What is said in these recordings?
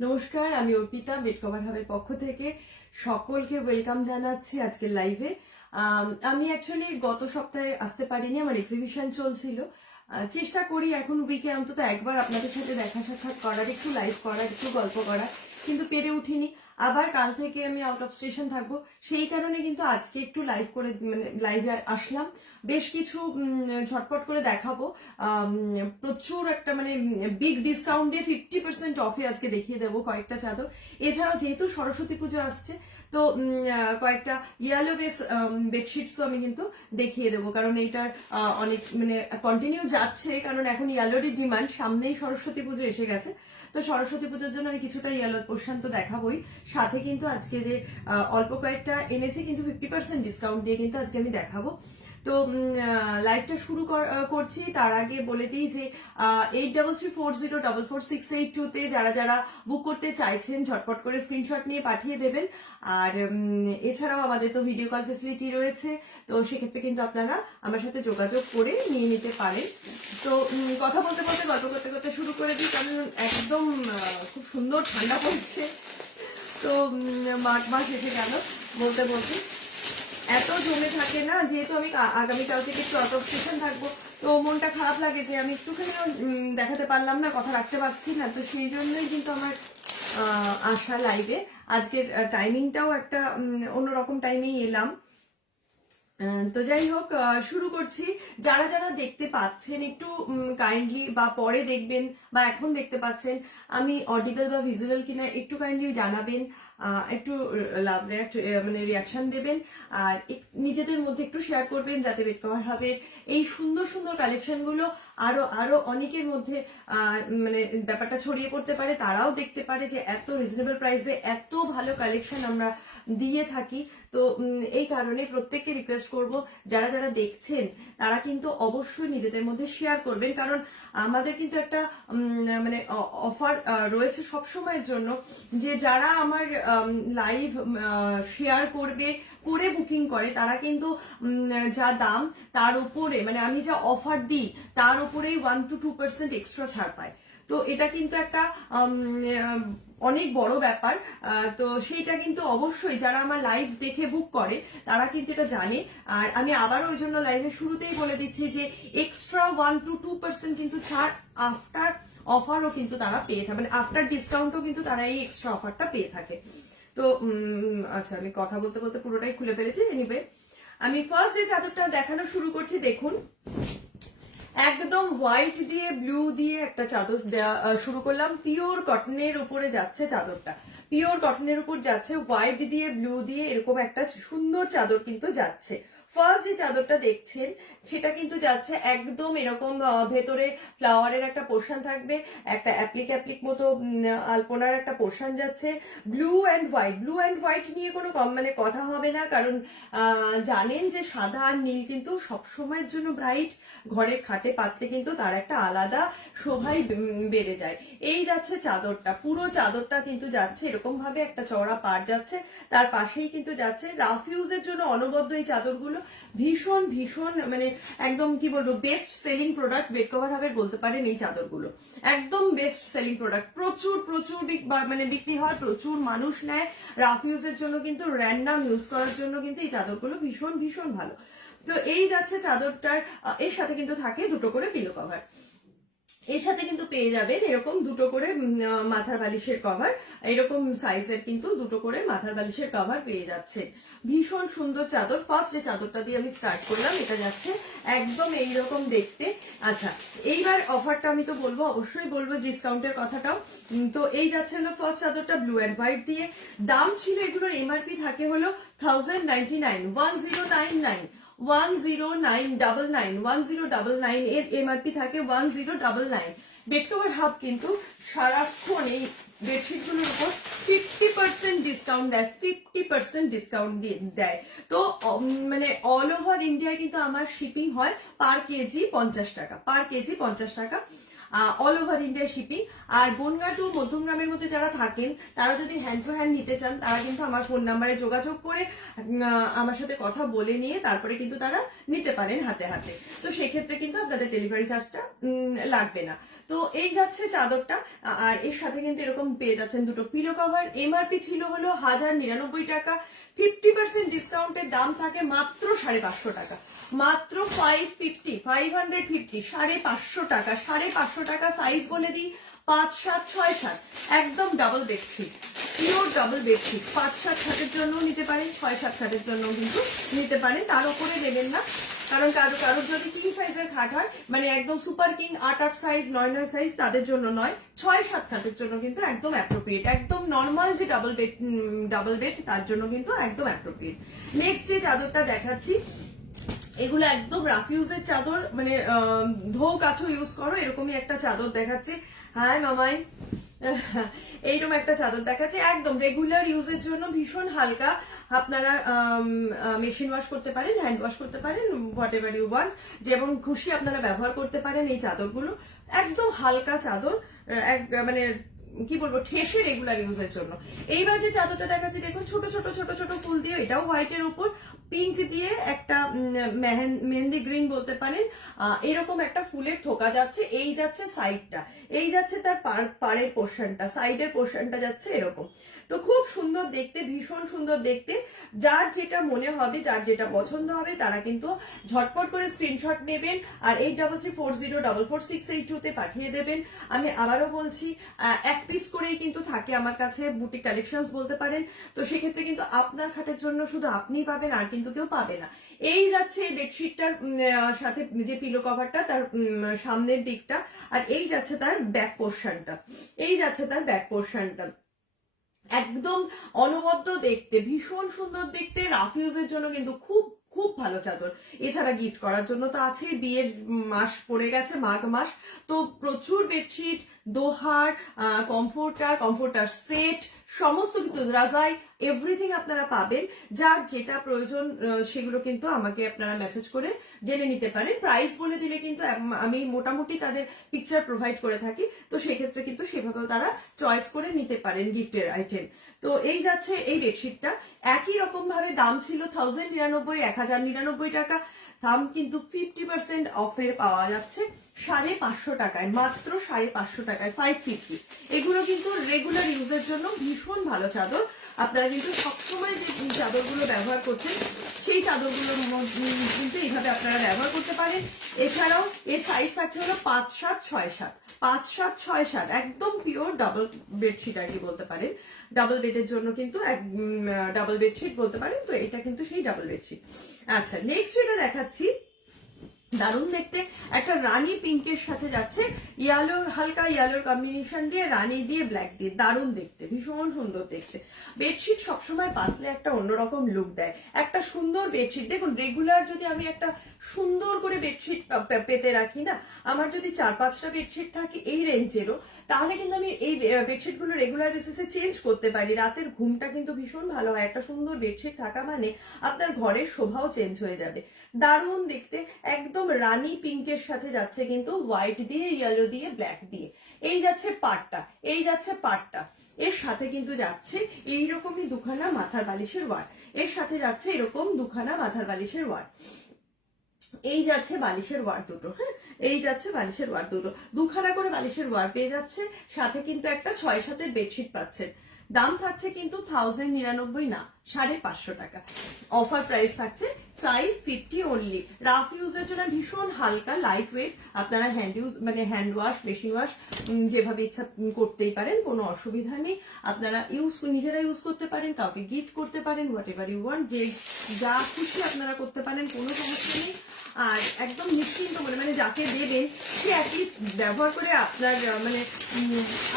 নমস্কার, আমি Arpita bed cover হাবের পক্ষ থেকে সকলকে ওয়েলকাম জানাচ্ছি আজকের লাইভে। আমি অ্যাকচুয়ালি গত সপ্তাহে আসতে পারিনি, আমার এক্সিবিশন চলছিল। চেষ্টা করি এখন উইকে অন্তত একবার আপনাদের সাথে দেখা সাক্ষাৎ করার, একটু লাইভ করার, একটু গল্প করার, কিন্তু পেরে উঠিনি। আবার কাল থেকে আমি আউট অফ স্টেশন থাকবো, সেই কারণে কিন্তু আজকে একটু লাইভ করে মানে লাইভে আসলাম। বেশ কিছু ঝটপট করে দেখাবো। প্রচুর একটা মানে বিগ ডিসকাউন্ট দিয়ে 50% অফে আজকে দেখিয়ে দেবো কয়েকটা চাদর। এছাড়াও যেহেতু সরস্বতী পুজো আসছে, তো কয়েকটা ইয়েলো বেস বেডশিটসও আমি কিন্তু দেখিয়ে দেবো, কারণ এইটার অনেক মানে কন্টিনিউ যাচ্ছে, কারণ এখন ইয়েলোরই ডিমান্ড। সামনেই সরস্বতী পুজো এসে গেছে, তো সরস্বতী পুজোর জন্য আমি কিছুটা ইয়েলো পোর্শন তো দেখাবোই। সাথে কিন্তু আজকে যে অল্প কয়েকটা এনেছি কিন্তু 50% ডিসকাউন্ট দিয়ে কিন্তু আজকে আমি দেখাবো। তো লাইভটা শুরু করছি। তার আগে বলে দিই যে 8334044682 যারা যারা বুক করতে চাইছেন ঝটপট করে স্ক্রিনশট নিয়ে পাঠিয়ে দেবেন। আর এছাড়াও আমাদের তো ভিডিও কল ফেসিলিটি রয়েছে, তো সেক্ষেত্রে কিন্তু আপনারা আমার সাথে যোগাযোগ করে নিয়ে নিতে পারেন। তো কথা বলতে বলতে গল্প করতে করতে শুরু করে দিই, কারণ একদম খুব সুন্দর ঠান্ডা পড়ছে। তো মার্চ মাস এসে গেল বলতে বলতে, এত জমে থাকে না, যেহেতু আমি আগামীকাল থেকে একটু আউট অফ স্টেশন থাকবো, তো মনটা খারাপ লাগে যে আমি একটুখানি দেখাতে পারলাম না, কথা রাখতে পারছি না। তো সেই জন্যই কিন্তু আমার আসা লাইভে। আজকের টাইমিংটাও একটা অন্যরকম টাইমেই এলাম। তো যাই হোক, শুরু করছি। যারা যারা দেখতে পাচ্ছেন একটু কাইন্ডলি, বা পরে দেখবেন বা এখন দেখতে পাচ্ছেন, আমি অডিবল বা ভিজুয়াল কিনা একটু কাইন্ডলি জানাবেন, একটু লাভ মানে রিয়াকশন দেবেন। আর নিজেদের মধ্যে একটু শেয়ার করবেন, যাতে বেড কভার হাবের এই সুন্দর সুন্দর কালেকশনগুলো আরো আরো অনেকের মধ্যে মানে ব্যাপারটা ছড়িয়ে পড়তে পারে, তারাও দেখতে পারে যে এত রিজনেবল প্রাইসে এত ভালো কালেকশন আমরা দিয়ে থাকি। তো এই কারণে প্রত্যেককে রিকোয়েস্ট করব, যারা যারা দেখছেন তারা কিন্তু অবশ্যই নিজেদের মধ্যে শেয়ার করবেন, কারণ আমাদের কিন্তু একটা মানে অফার রয়েছে সব সময়ের জন্য, যে যারা আমার লাইভ শেয়ার করবে, করে বুকিং করে, তারা কিন্তু যা দাম তার উপরে মানে আমি যা অফার দিই তার উপরেই 1 to 2% এক্সট্রা ছাড় পায়। তো এটা কিন্তু একটা অনেক বড় ব্যাপার। তো সেইটা কিন্তু অবশ্যই যারা আমার লাইভ দেখে বুক করে তারা কিন্তু এটা জানে। আর আমি আবারও ওই জন্য লাইভের শুরুতেই বলে দিচ্ছি যে এক্সট্রা 1 to 2% কিন্তু ছাড় আফটার অফারও কিন্তু তারা পেয়ে থাকে, মানে আফটার ডিসকাউন্টও কিন্তু তারা এই এক্সট্রা অফারটা পেয়ে থাকে। তো আচ্ছা, আমি কথা বলতে বলতে পুরোটাই খুলে ফেলেছি। এনিওয়ে, আমি ফার্স্ট যে চাদরটা দেখানো শুরু করছি, দেখুন একদম হোয়াইট দিয়ে ব্লু দিয়ে একটা চাদর দেওয়া শুরু করলাম। পিওর কটনের উপরে যাচ্ছে চাদরটা, পিওর কটনের উপর যাচ্ছে, হোয়াইট দিয়ে ব্লু দিয়ে এরকম একটা সুন্দর চাদর কিন্তু যাচ্ছে। ফার্স্ট যে চাদরটা দেখছেন সেটা কিন্তু যাচ্ছে একদম এরকম, ভেতরে ফ্লাওয়ারের একটা পোর্শন থাকবে, একটা অ্যাপ্লিক মতো আলপনার একটা পোর্শন যাচ্ছে। Blue and white, blue and white নিয়ে কোনো মানে কথা হবে না, কারণ জানেন যে সাদা আর নীল কিন্তু সবসময়ের জন্য ব্রাইট, ঘরের খাটে পাতলে কিন্তু তার একটা আলাদা শোভাই বেড়ে যায়। এই যাচ্ছে চাদরটা, পুরো চাদরটা কিন্তু যাচ্ছে এরকম ভাবে, একটা চওড়া পাড় যাচ্ছে, তার পাশেই কিন্তু যাচ্ছে। রাফ ইউজের জন্য অনবদ্য এই চাদরগুলো ভীষণ ভীষণ মানে একদম কি বলবো, best selling product bed cover হাবের বলতে পারেন। এই চাদরগুলো একদম বেস্ট সেলিং প্রোডাক্ট, প্রচুর প্রচুর মানে বিক্রি হয়, প্রচুর মানুষ নেয়। রাফ ইউজের জন্য কিন্তু, র্যান্ডাম ইউজ করার জন্য কিন্তু এই চাদরগুলো ভীষণ ভীষণ ভালো। তো এই যাচ্ছে চাদরটার, এর সাথে কিন্তু থাকে দুটো করে পিলো কভার। এর সাথে কিন্তু পেয়ে যাবেন এরকম দুটো করে মাথার বালিশের কভার, এরকম সাইজের কিন্তু দুটো করে মাথার বালিশের কভার পেয়ে যাচ্ছে। ভীষণ সুন্দর চাদর। ফার্স্ট যে চাদরটা দিয়ে আমি স্টার্ট করলাম, এটা যাচ্ছে একদম এইরকম দেখতে। আচ্ছা, এইবার অফারটা আমি তো বলবো, অবশ্যই বলবো ডিসকাউন্টের কথাটাও। তো এই যাচ্ছে হলো ফার্স্ট চাদরটা ব্লু অ্যান্ড হোয়াইট দিয়ে। দাম ছিল এগুলোর এমআরপি থাকে হলো 1099, 1099, 1099 এর এমআরপি থাকে 1099। বেড কভার হাব কিন্তু সারাক্ষণ এই বেডশিট গুলোর উপর 50% ডিসকাউন্ট দেয়, 50% ডিসকাউন্ট দেয়। তো মানে অল ওভার ইন্ডিয়ায় কিন্তু আমার শিপিং হয় পার কেজি 50 টাকা, পার কেজি 50 টাকা। All over India shipping. আর বনগাঁ টু মধ্যমগ্রামের মধ্যে যারা থাকেন তারা যদি হ্যান্ড টু হ্যান্ড নিতে চান তারা কিন্তু আমার ফোন নাম্বারে যোগাযোগ করে আমার সাথে কথা বলে নিয়ে তারপরে কিন্তু তারা নিতে পারেন হাতে হাতে। তো সেক্ষেত্রে কিন্তু আপনাদের ডেলিভারি চার্জটা লাগবে না। তো এই যাচ্ছে চাদরটা, আর এর সাথে কিন্তু এরকম পেয়ে যাচ্ছেন দুটো পিলো কভার। এমআরপি ছিল হলো 1099 টাকা, 50% ডিসকাউন্টের দাম থাকে মাত্র 550 টাকা, মাত্র 550 550 টাকা, 550 টাকা। সাইজ বলে দিই 5, 7, 6, 7, একদম double bedsheet, pure double bedsheet. 5, 7 খাটের জন্য নিতে পারেন, 6, 7 খাটের জন্য কিন্তু নিতে পারেন, তার উপরে নেবেন না। কারণ কারোর যদি কিং সাইজের খাট হয়, মানে একদম সুপার কিং 8, 8 সাইজ, 9, 9 সাইজ, তাদের জন্য নয়। 6, 7 খাটের জন্য কিন্তু একদম অ্যাপ্রোপ্রিয়েট, একদম নর্মাল যে ডাবল বেড তার জন্য কিন্তু একদম অ্যাপ্রোপ্রিয়েট। নেক্সট যে চাদরটা দেখাচ্ছি, এগুলো একদম রাফ ইউজের চাদর, মানে ধো কাছো ইউজ করো এরকমই একটা চাদর দেখাচ্ছে। হাই মামাই, এইরকম একটা চাদর দেখাচ্ছে, একদম রেগুলার ইউজের জন্য ভীষণ হালকা। আপনারা মেশিন ওয়াশ করতে পারেন, হ্যান্ড ওয়াশ করতে পারেন, হোয়াট এভার ইউ ওয়ান্ট, যেমন খুশি আপনারা ব্যবহার করতে পারেন এই চাদরগুলো। একদম হালকা চাদর, মানে কি বলবো, ঠেসে রেগুলার ইউজের জন্য। এইবার যে চাদরটা দেখাচ্ছি দেখুন, ছোট ছোট ছোট ছোট ফুল দিয়ে, এটাও হোয়াইটের উপর পিঙ্ক দিয়ে একটা মেহেন্দি গ্রিন বলতে পারেন, এরকম একটা ফুলের থোকা যাচ্ছে। এই যাচ্ছে সাইডটা, এই যাচ্ছে তার পাড়ের পোর্শনটা, সাইডের পোর্শনটা যাচ্ছে এরকম। তো খুব সুন্দর দেখতে, ভীষণ সুন্দর দেখতে। যার যেটা মনে হবে, যার যেটা পছন্দ হবে তারা কিন্তু ঝটপট করে স্ক্রিনশট নেবেন আর 8334044682 তে পাঠিয়ে দেবেন। আমি আবারও বলছি, এক পিস করেই কিন্তু থাকে আমার কাছে, বুটিক কালেকশনস বলতে পারেন। তো সেক্ষেত্রে কিন্তু আপনার খাটের জন্য শুধু আপনিই পাবেন, আর কিন্তু কেউ পাবে না। এই যাচ্ছে এই বেডশিটটার সাথে যে পিলো কভারটা, তার সামনের দিকটা, আর এই যাচ্ছে তার ব্যাক পোর্শনটা, এই যাচ্ছে তার ব্যাক পোর্শনটা। একদম অনবদ্য দেখতে, ভীষণ সুন্দর দেখতে, রাফ ইউজের জন্য কিন্তু খুব খুব ভালো চাদর। এছাড়া গিফট করার জন্য তো আছে, বিয়ের মাস পড়ে গেছে, মাঘ মাস, তো প্রচুর বেডশিট, দোহার, কমফোর্টার সেট, সমস্ত কিছু, রাজাই, এভরিথিং আপনারা পাবেন। যার যেটা প্রয়োজন সেগুলো কিন্তু আমাকে আপনারা মেসেজ করে জেনে নিতে পারেন। প্রাইস বলে দিলে কিন্তু আমি মোটামুটি তাদের পিকচার প্রোভাইড করে থাকি, তো সেক্ষেত্রে কিন্তু সেভাবেও তারা চয়েস করে নিতে পারেন গিফটের আইটেম। তো এই যাচ্ছে এই বেডশিটটা, একই রকম ভাবে দাম ছিল 1099 টাকা, দাম কিন্তু 50% অফের পাওয়া যাচ্ছে 550 টাকায়, মাত্র 550 টাকায়, 550। এগুলো কিন্তু রেগুলার ইউজের জন্য ভীষণ ভালো চাদর। আপনারা কিন্তু সবসময় যে চাদরগুলো ব্যবহার করছেন সেই চাদরগুলো কিন্তু এইভাবে আপনারা ব্যবহার করতে পারেন। এছাড়াও এর সাইজ থাকছে হলো 5, 7, 6, 7, 5, 7, 6, 7, একদম পিওর ডাবল বেডশিট আর কি বলতে পারেন। ডাবল বেডের জন্য কিন্তু ডাবল বেডশিট বলতে পারেন। তো এটা কিন্তু সেই ডাবল বেডশিট। আচ্ছা, নেক্সট যেটা দেখাচ্ছি, দারুণ দেখতে, একটা রানী পিঙ্কের সাথে যাচ্ছে ইয়েলোর, হালকা ইয়েলোর কম্বিনেশন দিয়ে, রানী দিয়ে ব্ল্যাক দিয়ে, দারুণ দেখতে, ভীষণ সুন্দর দেখতে। বেডশিট সবসময় পাতলে একটা অন্যরকম লুক দেয়। একটা সুন্দর বেডশিট দেখুন, রেগুলার যদি আমি একটা সুন্দর করে বেডশিট পেতে রাখি না, আমার যদি 4-5টা বেডশিট থাকে এই রেঞ্জেরও, তাহলে কিন্তু আমি এই বেডশিটগুলো রেগুলার বেসিসে চেঞ্জ করতে পারি। রাতের ঘুমটা কিন্তু ভীষণ ভালো হয়, একটা সুন্দর বেডশিট থাকা মানে আপনার ঘরের শোভাও চেঞ্জ হয়ে যাবে। দারুণ দেখতে, একদম রানী পিঙ্কের সাথে যাচ্ছে কিন্তু হোয়াইট দিয়ে, ইয়েলো দিয়ে, ব্ল্যাক দিয়ে। এই যাচ্ছে পাটটা, এই যাচ্ছে পাটটা, এর সাথে কিন্তু যাচ্ছে এইরকমই দুখানা মাথার বালিশের ওয়ার, এর সাথে যাচ্ছে এরকম দুখানা মাথার বালিশের ওয়ার, এই যাচ্ছে বালিশের ওয়ার দুটো। হ্যাঁ, এই যাচ্ছে বালিশের ওয়ার দুটো, দুখানা করে বালিশের ওয়ার পেয়ে যাচ্ছে, সাথে কিন্তু একটা 6-7 বেডশিট পাচ্ছেন। দাম থাকছে কিন্তু 1099 না, 550 টাকা। অফার প্রাইস থাকছে 550 অনলি। রাফ ইউজের জন্য ভীষণ হালকা, লাইট ওয়েট, আপনারা হ্যান্ড ইউজ মানে হ্যান্ড ওয়াশ, মেশিন ওয়াশ যেভাবে ইচ্ছা করতেই পারেন, কোনো অসুবিধা নেই। আপনারা নিজেরা ইউজ করতে পারেন, কাউকে গিফট করতে পারেন, হোয়াট এভার ইউ ওয়ান্ট, যে যা খুশি আপনারা করতে পারেন, কোনো সমস্যা নেই। আর একদম নিশ্চিন্ত মানে যাকে দেবেন সে অ্যাটলিস্ট ব্যবহার করে আপনার মানে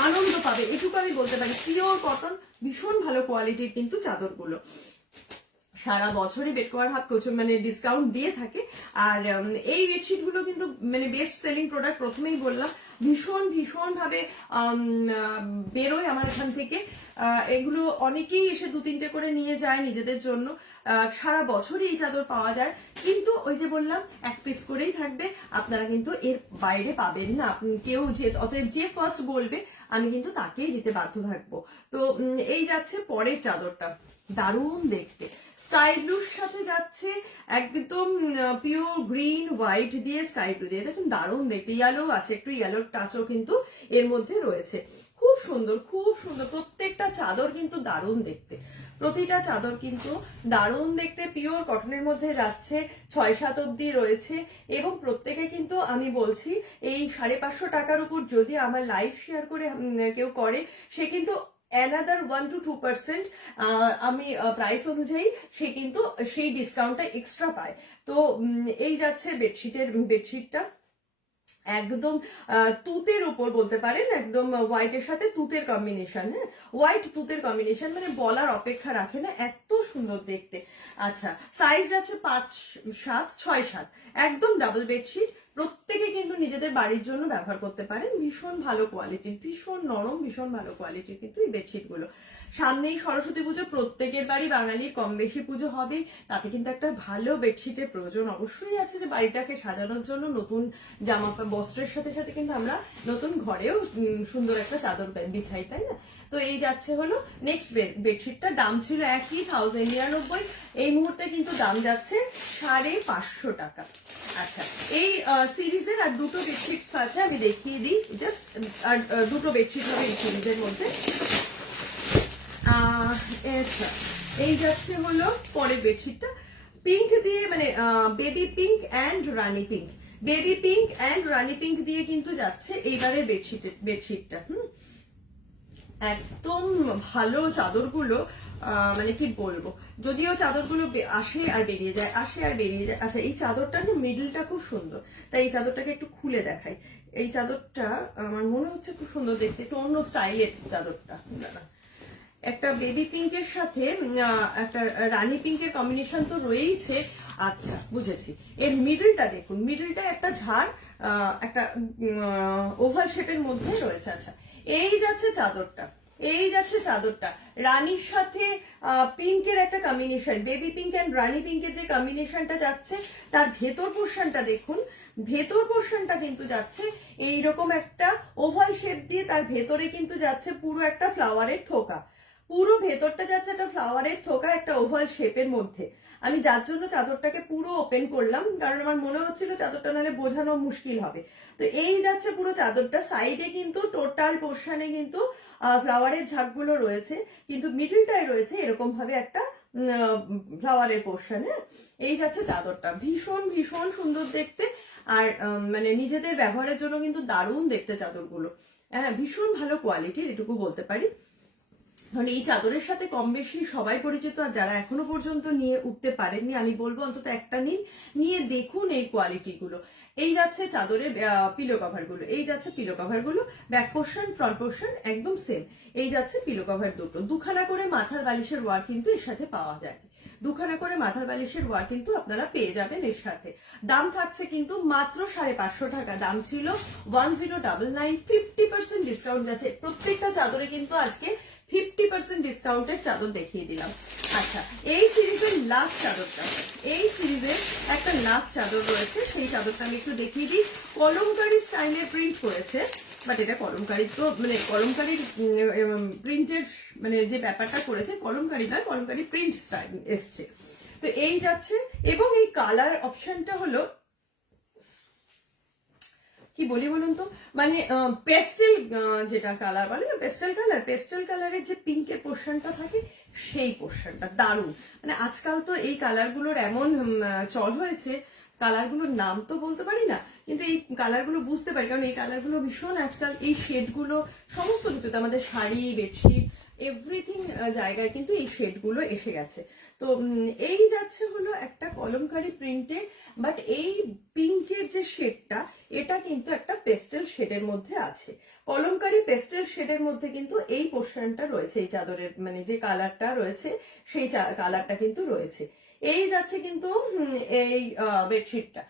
আনন্দ পাবে, এটুকু আমি বলতে পারি। পিওর কটন, ভীষণ ভালো কোয়ালিটির কিন্তু চাদরগুলো। সারা বছরই বেড কভার হাব মানে ডিসকাউন্ট দিয়ে থাকে। আর এই বেডশিট গুলো কিন্তু মানে বেস্ট সেলিং প্রোডাক্ট, প্রথমেই বললাম, ভীষণ ভীষণ ভাবে বেরোয় আমার এখান থেকে। এগুলো অনেকেই এসে 2-3টে করে নিয়ে যায় নিজেদের জন্য। সারা বছরই এই চাদর পাওয়া যায়, কিন্তু ওই যে বললাম এক পিস করেই থাকবে, আপনারা কিন্তু এর বাইরে পাবেন না। কেউ যে অতএব যে ফার্স্ট বলবে আমি কিন্তু তাকেই দিতে বাধ্য থাকবো। তো এই যাচ্ছে পরের চাদরটা, দারুণ দেখতে, স্কাই ব্লুর সাথে যাচ্ছে একদম পিওর গ্রিন হোয়াইট দিয়ে স্কাই ব্লু দিয়ে, দেখুন দারুণ দেখতে, ইয়েলো আছে, একটু ইয়েলোর টাচও কিন্তু এর মধ্যে রয়েছে। খুব সুন্দর, খুব সুন্দর, প্রত্যেকটা চাদর কিন্তু দারুণ দেখতে, প্রতিটা চাদর কিন্তু দারুণ দেখতে, পিওর কটনের মধ্যে যাচ্ছে, 6-7 অব্দি রয়েছে। এবং প্রত্যেকে কিন্তু আমি বলছি এই 550 টাকার উপর যদি আমার লাইভ শেয়ার করে কেউ করে, সে কিন্তু অ্যানাদার 1 to 2% আমি প্রাইস অনুযায়ী সে কিন্তু সেই ডিসকাউন্টটা এক্সট্রা পায়। তো এই যাচ্ছে বেডশিটটা একদম তুতের উপর বলতে পারেন, একদম হোয়াইটের সাথে তুতের কম্বিনেশন, হ্যাঁ হোয়াইট তুতের কম্বিনেশন, মানে বলার অপেক্ষা রাখে না, এত সুন্দর দেখতে। আচ্ছা, সাইজ আছে 5, 7, 6, 7, একদম ডাবল বেডশিট, প্রত্যেকে কিন্তু নিজেদের বাড়ির জন্য ব্যবহার করতে পারেন, ভীষণ ভালো কোয়ালিটির, ভীষণ নরম, ভীষণ ভালো কোয়ালিটির কিন্তু এই বেডশিট গুলো। সামনেই সরস্বতী পুজো, প্রত্যেকের বাড়ি বাঙালির কম বেশি পুজো হবে, তাতে কিন্তু একটা ভালো বেডশিটের প্রয়োজন অবশ্যই আছে, যে বাড়িটাকে সাজানোর জন্য নতুন জামা বস্ত্রের সাথে সাথে কিন্তু আমরা নতুন ঘরেও সুন্দর একটা চাদর বিছাই, তাই না? তো এই যাচ্ছে হলো নেক্সট বেডশিটটা, দাম ছিল একই 1099, এই মুহূর্তে কিন্তু দাম যাচ্ছে 550 টাকা। আচ্ছা, এই সিরিজের আর দুটো বেডশিট আছে, আমি দেখিয়ে দিই জাস্ট, আর দুটো বেডশিট হবে এই সিরিজের মধ্যে। আচ্ছা, এই যাচ্ছে হলো পরের বেডশিটটা, পিঙ্ক দিয়ে, মানে baby pink and Rani pink, baby pink and Rani pink দিয়ে কিন্তু যাচ্ছে এইবারের বেডশিটটা। একদম ভালো চাদরগুলো, মানে কি বলবো, যদিও চাদরগুলো আসে আর বেরিয়ে যায়, আসে আর বেরিয়ে যায়। আচ্ছা, এই চাদরটা না মিডলটা খুব সুন্দর, তাই এই চাদরটাকে একটু খুলে দেখাই। এই চাদরটা আমার মনে হচ্ছে খুব সুন্দর দেখতে, একটু অন্য স্টাইলের চাদরটা, দাঁড়া, একটা বেবি পিঙ্কের সাথে একটা রানী পিঙ্কের কম্বিনেশন তো রয়েইছে। আচ্ছা, বুঝেছি, এর মিডলটা দেখুন, মিডলটা একটা ঝাড়, একটা ওভাল শেপের মধ্যে রয়েছে। আচ্ছা, এই যাচ্ছে চাদরটা, এই যাচ্ছে চাদরটা, রানীর সাথে পিঙ্কের একটা কম্বিনেশন, বেবি পিঙ্ক এন্ড রানী পিঙ্কের যে কম্বিনেশনটা যাচ্ছে, তার ভেতর পোর্শনটা দেখুন, ভেতর পোর্শনটা কিন্তু যাচ্ছে এইরকম একটা ওভাল শেপ দিয়ে, তার ভেতরে কিন্তু যাচ্ছে পুরো একটা ফ্লাওয়ারের থোকা, পুরো ভেতরটা যাচ্ছে একটা ফ্লাওয়ারের থোকা একটা ওভাল শেপের মধ্যে। আমি যার জন্য চাদরটাকে পুরো ওপেন করলাম, কারণ আমার মনে হচ্ছিল চাদরটা নাহলে বোঝানো মুশকিল হবে। তো এই যাচ্ছে পুরো চাদরটা, সাইডে কিন্তু টোটাল পোর্শনে কিন্তু ফ্লাওয়ারের ঝাঁকগুলো রয়েছে, কিন্তু মিডলটায় রয়েছে এরকম ভাবে একটা ফ্লাওয়ারের পোর্শন। হ্যাঁ, এই যাচ্ছে চাদরটা, ভীষণ ভীষণ সুন্দর দেখতে, আর মানে নিজেদের ব্যবহারের জন্য কিন্তু দারুণ দেখতে চাদরগুলো, হ্যাঁ ভীষণ ভালো কোয়ালিটির, এটুকু বলতে পারি। মানে এই চাদরের সাথে কম বেশি সবাই পরিচিত, আর যারা এখনো পর্যন্ত নিয়ে উঠতে পারেননি, আমি বলবো অন্তত একটা নিন, নিয়ে দেখুন এই কোয়ালিটি গুলো। এই যাচ্ছে চাদরের পিলো কভার গুলো, এই যাচ্ছে পিলো কভার গুলো, ব্যাক পোর্শন ফ্রন্ট পোর্শন একদম সেম। এই যাচ্ছে পিলো কভার দুখানা করে মাথার বালিশের ওয়ার কিন্তু এর সাথে পাওয়া যায়, দুখানা করে মাথার বালিশের ওয়ার কিন্তু আপনারা পেয়ে যাবেন এর সাথে। দাম থাকছে কিন্তু মাত্র 550 টাকা, দাম ছিল 1099, 50% ডিসকাউন্ট যাচ্ছে, প্রত্যেকটা চাদরে কিন্তু আজকে 50% ডিসকাউন্টের চাদর দেখিয়ে দিলাম। আচ্ছা, এই সিরিজের লাস্ট চাদরটা, এই সিরিজের একটা লাস্ট চাদর রয়েছে, সেই চাদরটা আমি একটু দেখিয়ে দিই। কলমকারি স্টাইলে প্রিন্ট করেছে, বাট এটা কলমকারি তো, মানে কলমকারির প্রিন্টের মানে যে ব্যাপারটা করেছে, কলমকারি নয়, কলমকারি প্রিন্ট স্টাইল এসছে। তো এই যাচ্ছে, এবং এই কালার অপশনটা হলো কি বলি বলুন তো, মানে পেস্টেল যেটা কালার বলে না, পেস্টেল কালারের যে পিঙ্কের পোর্শনটা থাকে, সেই পোর্শনটা দারুণ। মানে আজকাল তো এই কালারগুলোর এমন চল হয়েছে, কালারগুলোর নাম তো বলতে পারি না, কিন্তু এই কালারগুলো বুঝতে পারি, কারণ এই কালারগুলো ভীষণ আজকাল, এই শেডগুলো সমস্ত কিছুতে, আমাদের শাড়ি, বেডশিট, এভরিথিং জায়গায় কিন্তু এই শেডগুলো এসে গেছে। তো এই যাচ্ছে হলো একটা কলমকারি প্রিন্টে, বাট এই পিঙ্কের যে শেডটা, এটা কিন্তু একটা পেস্টেল শেডের মধ্যে আছে, কলমকারি পেস্টেল শেডের মধ্যে কিন্তু এই পোর্শনটা রয়েছে, এই চাদরের মানে যে কালারটা রয়েছে, সেই কালারটা কিন্তু রয়েছে। এই যাচ্ছে কিন্তু এই বেডশিটটা,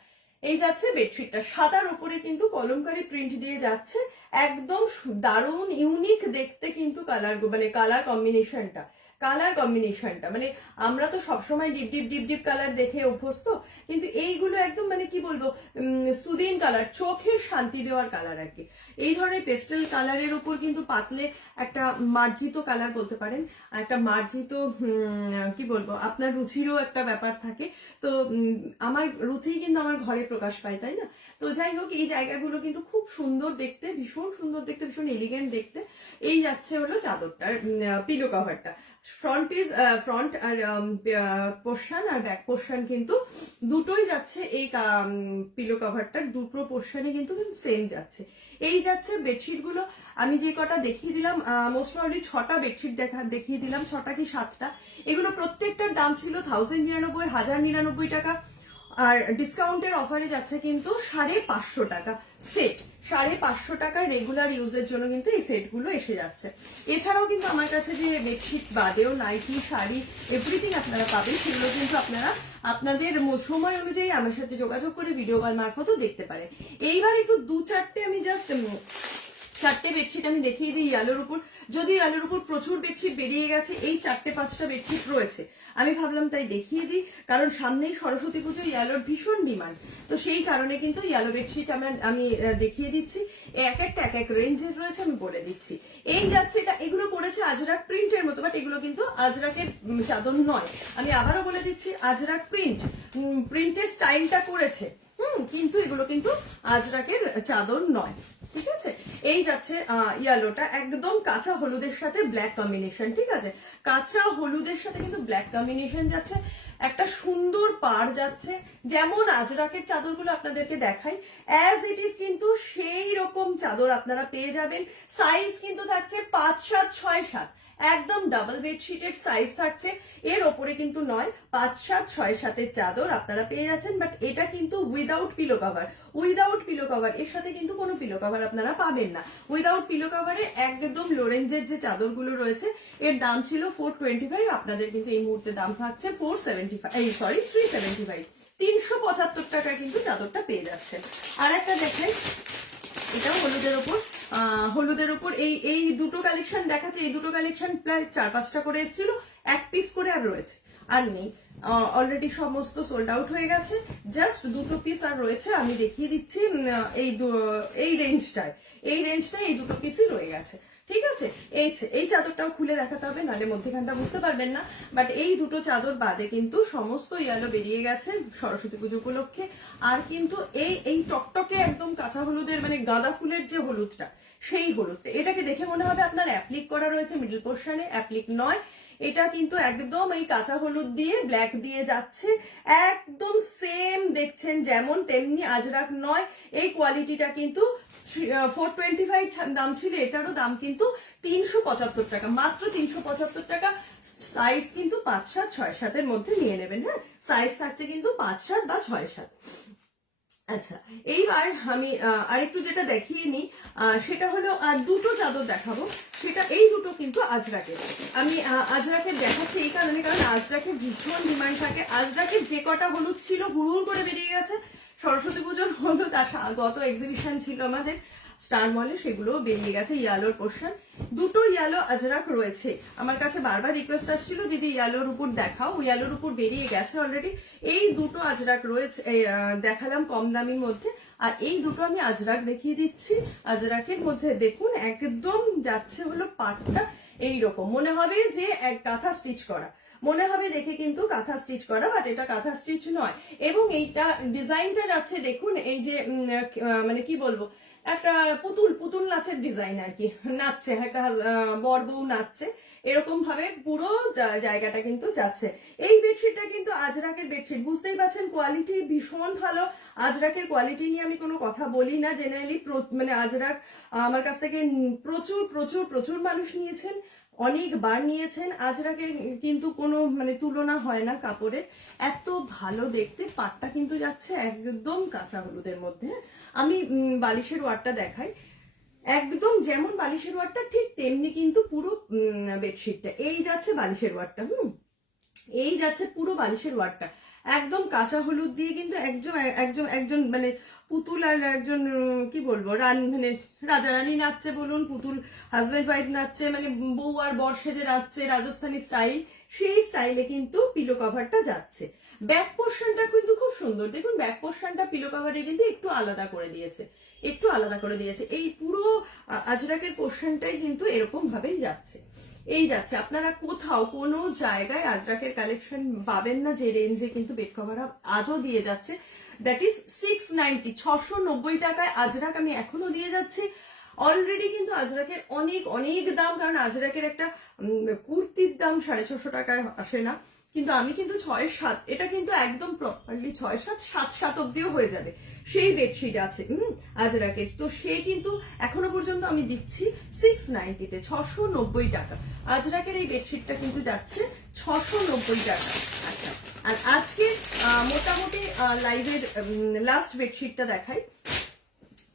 এই যাচ্ছে বেডশিটটা সাদার উপরে কিন্তু কলমকারি প্রিন্ট দিয়ে যাচ্ছে, একদম দারুণ ইউনিক দেখতে কিন্তু কালার, মানে কালার কম্বিনেশনটা, কালার কম্বিনেশনটা, মানে আমরা তো সবসময় deep deep deep deep colour দেখে অভ্যস্ত, কিন্তু এইগুলো একদম মানে কি বলবো সুদিন কালার, চোখের শান্তি দেওয়ার কালার আর কি। এই ধরনের পেস্টেল কালারের উপর কিন্তু পাতলে একটা মার্জিত কালার বলতে পারেন, একটা মার্জিত কি বলবো আপনার রুচিরও একটা ব্যাপার থাকে। তো আমার রুচি কিন্তু আমার ঘরে প্রকাশ পায়, তাই না? তো যাই হোক, এই জায়গাগুলো কিন্তু খুব সুন্দর দেখতে, ভীষণ সুন্দর দেখতে, ভীষণ এলিগেন্ট দেখতে। এই যাচ্ছে হলো চাদরটার পিলো কভারটা। ফ্রন্ট পিস, ফ্রন্ট আর পোর্শন আর ব্যাক পোর্শন কিন্তু দুটোই যাচ্ছে এই পিলো কভারটার দুটো পোর্শনে কিন্তু সেম যাচ্ছে। এই যাচ্ছে বেডশিট গুলো। আমি যে কটা দেখিয়ে দিলাম, মোস্ট প্রবাবলি 6টা বেডশিট দেখিয়ে দিলাম, 6টা কি 7টা। এগুলো প্রত্যেকটার দাম ছিল 1099 টাকা, আর ডিসকাউন্টের অফারে যাচ্ছে কিন্তু 550 টাকা সেট। 550 টাকা রেগুলার ইউজের জন্য কিন্তু এই সেটগুলো এসে যাচ্ছে। এছাড়াও কিন্তু আমার কাছে যে বেডশিট বাদেও নাইটি, শাড়ি, এভরিথিং আপনারা পাবেন, সেগুলো কিন্তু আপনারা আপনাদের সময় অনুযায়ী আমার সাথে যোগাযোগ করে ভিডিও কল মারফতও দেখতে পারেন। এইবার একটু 2-4টে আমি জাস্ট 4টে বেডশিট আমি দেখিয়ে দিই ইয়ালোর উপর। যদিও ইয়ালোর উপর প্রচুর বেডশিট বেরিয়ে গেছে, এই 4-5টা বেডশিট রয়েছে। আমি ভাবলাম তাই দেখিয়ে দিই, কারণ সামনেই সরস্বতী পুজো, ইয়ালোর ভীষণ ডিমান্ড। তো সেই কারণে কিন্তু ইয়ালো বেডশিট আমি দেখিয়ে দিচ্ছি। এক এক রেঞ্জের রয়েছে, আমি বলে দিচ্ছি। এই যাচ্ছে, এগুলো করেছে আজরাক প্রিন্টের মতো, বাট এগুলো কিন্তু আজরাকের চাদর নয়। আমি আবারও বলে দিচ্ছি, আজরাক প্রিন্টের স্টাইলটা করেছে, কিন্তু এগুলো কিন্তু আজরাকের চাদর নয়, ঠিক আছে? এই যাচ্ছে ইয়ালোটা একদম কাঁচা হলুদের সাথে ব্ল্যাক কম্বিনেশন, ঠিক আছে? কাঁচা হলুদের সাথে কিন্তু ব্ল্যাক কম্বিনেশন যাচ্ছে, একটা সুন্দর পাড় যাচ্ছে। যেমন আজরাকের চাদরগুলো আপনাদেরকে দেখাই, অ্যাজ ইট ইজ কিন্তু সেই রকম চাদর আপনারা পেয়ে যাবেন। সাইজ কিন্তু থাকছে 5, 7, 6, 7, একদম ডাবল বেডশিটের সাইজ থাকছে। এর ওপরে কিন্তু নয়, 5, 7, 6, 7-এর চাদর আপনারা পেয়ে যাচ্ছেন। বাট এটা কিন্তু উইদাউট পিলো কভার, এর সাথে কিন্তু কোনো পিলো কভার আপনারা পাবেন না। উইদাউট পিলো কভারে একদম লো রেঞ্জের যে চাদরগুলো রয়েছে, এর দাম ছিল 425, আপনাদের কিন্তু এই মুহূর্তে দাম থাকছে 375। 375 টাকায় কিন্তু চাদরটা পেয়ে যাচ্ছে। আর একটা দেখাই, এটাও হলুদের উপর এই দুটো কালেকশন দেখাচ্ছে। এই দুটো কালেকশন প্রায় 4-5টা করে এসেছিল, এক পিস করে আর রয়েছে, আর নেই, অলরেডি সমস্ত সোল্ড আউট হয়ে গেছে। জাস্ট দুটো পিস আর রয়েছে, আমি দেখিয়ে দিচ্ছি। এই রেঞ্জটায় এই দুটো পিসই রয়ে গেছে, ঠিক আছে? এই চাদরটাও খুলে দেখাতে হবে, নাহলে মধ্যখানটা বুঝতে পারবেন না। বাট এই দুটো চাদর বাদে কিন্তু সমস্ত ইয়ালো বেরিয়ে গেছে সরস্বতী পুজো উপলক্ষে। আর কিন্তু এই টকটকে একদম কাঁচা হলুদের, মানে গাঁদা ফুলের যে হলুদটা, সেই হলুদটা, এটাকে দেখে মনে হবে আপনার অ্যাপ্লিক করা রয়েছে মিডল পোর্শনে, অ্যাপ্লিক নয়। এটা কিন্তু একদম এই কাঁচা হলুদ দিয়ে ব্ল্যাক দিয়ে যাচ্ছে, একদম সেম দেখছেন যেমন তেমনি আজরাক নয়। এই কোয়ালিটিটা কিন্তু 425 দাম ছিল, এটারও দাম কিন্তু 375 টাকা, মাত্র 375 টাকা। সাইজ কিন্তু 5, 7, 6, 7-এর মধ্যে নিয়ে নেবেন, হ্যাঁ? সাইজ থাকছে কিন্তু 5, 7 বা 6, 7। আচ্ছা, এইবার আমি আরেকটু যেটা দেখিয়ে নিই, সেটা হলো আর দুটো চাদর দেখাবো। সেটা এই দুটো কিন্তু আজরাকের। আমি আজরাকের দেখাচ্ছি এই কারণে, কারণ আজরাকের ভীষণ ডিমান্ড থাকে। আজরাকের যে কটা হলুদ ছিল হুড় করে বেরিয়ে গেছে, সরস্বতী পুজোর হলুদ, আর গত এক্সিবিশন ছিল আমাদের স্টার মলে, সেগুলো বেরিয়ে গেছে। ইয়ালোর পোর্শন, দুটো ইয়ালো আজরাক রয়েছে। আমার কাছে বারবার রিকোয়েস্ট আসছিল, দিদি ইয়ালোর উপর দেখাও, ইয়ালোর উপর বেরিয়ে গেছে অলরেডি। এই দুটো আজরাক রয়েছে, দেখালাম কম দামির মধ্যে। আর এই দুটো আমি আজরাক দেখিয়ে দিচ্ছি। আজরাকের মধ্যে দেখুন একদম যাচ্ছে হলো পাটটা এইরকম, মনে হবে যে এক কাঁথা স্টিচ করা, মনে হবে দেখে কিন্তু কাঁথা স্টিচ করা, বাট এটা কাঁথা স্টিচ নয়। এবং এইটা ডিজাইনটা যাচ্ছে দেখুন, এই যে মানে কি বলবো, একটা পুতুল নাচের ডিজাইন আর কি, নাচছে একটা বর বউ নাচছে, এরকম ভাবে পুরো জায়গাটা কিন্তু যাচ্ছে। এই বেডশিটটা কিন্তু আজরাকের বেডশিট, বুঝতেই পারছেন কোয়ালিটি ভীষণ ভালো। আজরাকের কোয়ালিটি নিয়ে আমি কোনো কথা বলি না, জেনারেলি মানে আজরাক আমার কাছ থেকে প্রচুর প্রচুর প্রচুর মানুষ নিয়েছেন, অনেকবার নিয়েছেন। আজরাকের কিন্তু কোনো মানে তুলনা হয় না কাপড়ের, এত ভালো দেখতে। পাটটা কিন্তু যাচ্ছে একদম কাঁচা হলুদের মধ্যে। আমি বালিশের ওয়ারটা দেখাই, একদম যেমন বালিশের ওয়ারটা ঠিক তেমনি কিন্তু পুরো বেডশিটটা। এই যাচ্ছে বালিশের ওয়ারটা, এই যাচ্ছে পুরো বালিশের ওয়ারটা, একদম কাঁচা হলুদ দিয়ে কিন্তু একজন একজন একজন মানে পুতুল আর একজন কি বলবো মানে রাজা রানী নাচছে বলুন, পুতুল হাজবেন্ড ওয়াইফ নাচছে, মানে বউ আর বর সেজে নাচছে রাজস্থানি স্টাইল, সেই স্টাইলে কিন্তু পিলো কভারটা যাচ্ছে। ব্যাক পোর্শনটা কিন্তু খুব সুন্দর, দেখুন ব্যাক পোর্শনটা পিলো কভারে কিন্তু একটু আলাদা করে দিয়েছে, একটু আলাদা করে দিয়েছে। এই পুরো আজরাকের পোর্শনটাই কিন্তু এরকম ভাবেই যাচ্ছে, এই যাচ্ছে। আপনারা কোথাও কোনো জায়গায় আজরাকের কালেকশন পাবেন না যে রেঞ্জে কিন্তু বেড কভার আজও দিয়ে যাচ্ছে। দ্যাট ইজ 690, 690 টাকায় আজরাক আমি এখনো দিয়ে যাচ্ছি। অলরেডি কিন্তু আজরাকের অনেক অনেক দাম, কারণ আজরাকের একটা কুর্তির দাম 650 টাকায় আসে না, কিন্তু আমি কিন্তু 6-7, এটা কিন্তু একদম প্রপারলি 6-7, 7-7 অব্দিও হয়ে যাবে, সেই বেডশিট আছে আজরাকের। তো সে কিন্তু এখনো পর্যন্ত আমি দিচ্ছি 690-তে, 690 টাকা। আজরাকের এই বেডশিটটা কিন্তু যাচ্ছে 690 টাকা। আচ্ছা, আর আজকে মোটামুটি লাইভের লাস্ট বেডশিটটা দেখাই,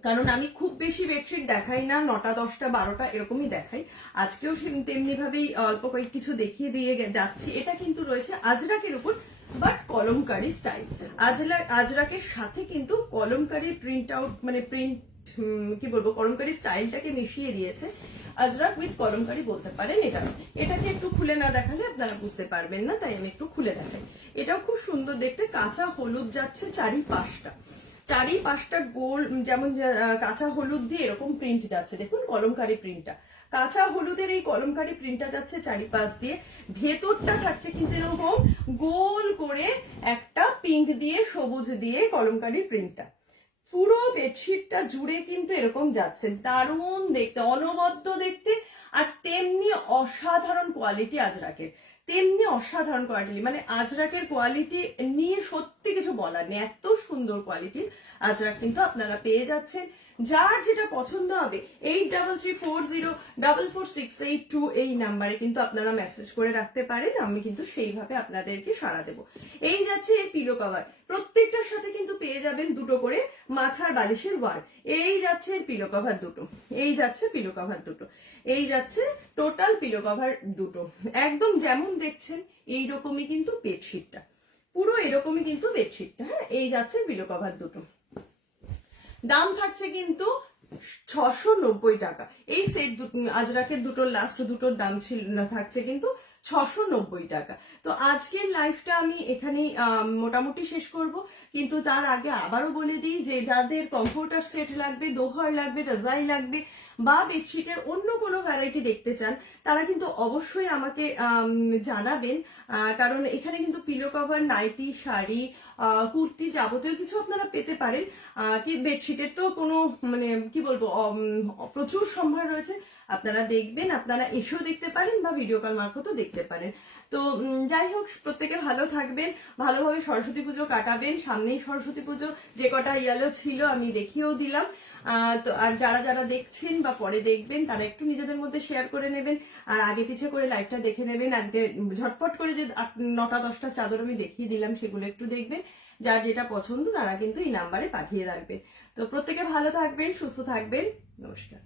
কারণ আমি খুব বেশি বেডশিট দেখাই না, 9টা 10টা 12টা এরকমই দেখাই। আজকেও তেমনি ভাবেই অল্প কয়েক কিছু দেখিয়ে দিয়ে যাচ্ছি। এটা কিন্তু রয়েছে আজরাকের উপর, বাট কলমকারি স্টাইল। আজরাকের সাথে কিন্তু কলমকারি প্রিন্ট আউট, মানে প্রিন্ট কি বলবো, কলমকারি স্টাইলটাকে মিশিয়ে দিয়েছে। আজরাক উইথ কলমকারি বলতে পারেন এটা। এটাকে একটু খুলে না দেখালে আপনারা বুঝতে পারবেন না, তাই আমি একটু খুলে দেখাই। এটাও খুব সুন্দর দেখতে, কাঁচা হলুদ যাচ্ছে চারিপাশটা গোল, যেমন কাঁচা হলুদ দিয়ে এরকম প্রিন্ট যাচ্ছে, দেখুন কলমকারি প্রিন্টটা, কাঁচা হলুদের এই কলমকারি প্রিন্টটা যাচ্ছে চারিপাশ দিয়ে। ভেতরটা থাকছে কিন্তু এরকম গোল করে একটা পিঙ্ক দিয়ে সবুজ দিয়ে কলমকারি প্রিন্টটা। পুরো বেডশিটটা জুড়ে কিন্তু এরকম যাচ্ছে, দারুণ দেখতে, অনবদ্য দেখতে, আর তেমনি অসাধারণ কোয়ালিটি আজরাকের, তেমনি অসাধারণ কোয়ালিটি, মানে আজরাকের কোয়ালিটি নিয়ে সত্যি কিছু বলার নেই, এত সুন্দর কোয়ালিটি আজরাক কিন্তু আপনারা পেয়ে যাচ্ছেন। যার যেটা পছন্দ হবে 8330444682 এই নাম্বারে কিন্তু আপনারা মেসেজ করে রাখতে পারেন, আমি কিন্তু সেইভাবে আপনাদেরকে সাড়া দেবো। এই যাচ্ছে এই পিলো কভার, প্রত্যেকটার সাথে কিন্তু পেয়ে যাবেন দুটো করে মাথার বালিশের ওয়ার। এই যাচ্ছে পিলো কভার দুটো, এই যাচ্ছে পিলো কভার দুটো, এই যাচ্ছে টোটাল পিলো কভার দুটো, একদম যেমন দেখছেন এইরকমই কিন্তু বেডশিটটা, পুরো এরকমই কিন্তু বেডশিটটা। হ্যাঁ, এই যাচ্ছে পিলো কভার দুটো, দাম থাকছে কিন্তু 690 টাকা। এই সেট আজরাকের দুটোর লাস্ট দুটোর দাম থাকছে কিন্তু 690 টাকা। তো আজকের লাইভটা আমি এখানেই মোটামুটি শেষ করব, কিন্তু তার আগে আবারও বলে দিই যে যাদের কমফোর্টার সেট লাগবে, দোহার লাগবে, রাজাই লাগবে, বা বেডশিটের অন্য কোনো ভ্যারাইটি দেখতে চান, তারা কিন্তু অবশ্যই আমাকে জানাবেন, কারণ এখানে কিন্তু pillow cover, nightie, sari, kurti যাবতীয় কিছু আপনারা পেতে পারেন। কি বেডশিটের তো কোনো মানে কি বলবো প্রচুর সম্ভার রয়েছে, আপনারা দেখবেন, আপনারা এসেও দেখতে পারেন বা ভিডিও কল মারফতও দেখতে পারেন। তো যাই হোক, প্রত্যেকে ভালো থাকবেন, ভালোভাবে সরস্বতী পুজো কাটাবেন, সামনেই সরস্বতী পুজো, যে কটা ইয়ালো ছিল আমি দেখিয়েও দিলাম। তো আর যারা যারা দেখছেন বা পরে দেখবেন তারা একটু নিজেদের মধ্যে শেয়ার করে নেবেন, আর আগে পিছে করে লাইভটা দেখে নেবেন। আজকে ঝটপট করে যে 9টা 10টা চাদর আমি দেখিয়ে দিলাম সেগুলো একটু দেখবেন, যার যেটা পছন্দ তারা কিন্তু এই নাম্বারে পাঠিয়ে রাখবেন। তো প্রত্যেকে ভালো থাকবেন, সুস্থ থাকবেন, নমস্কার।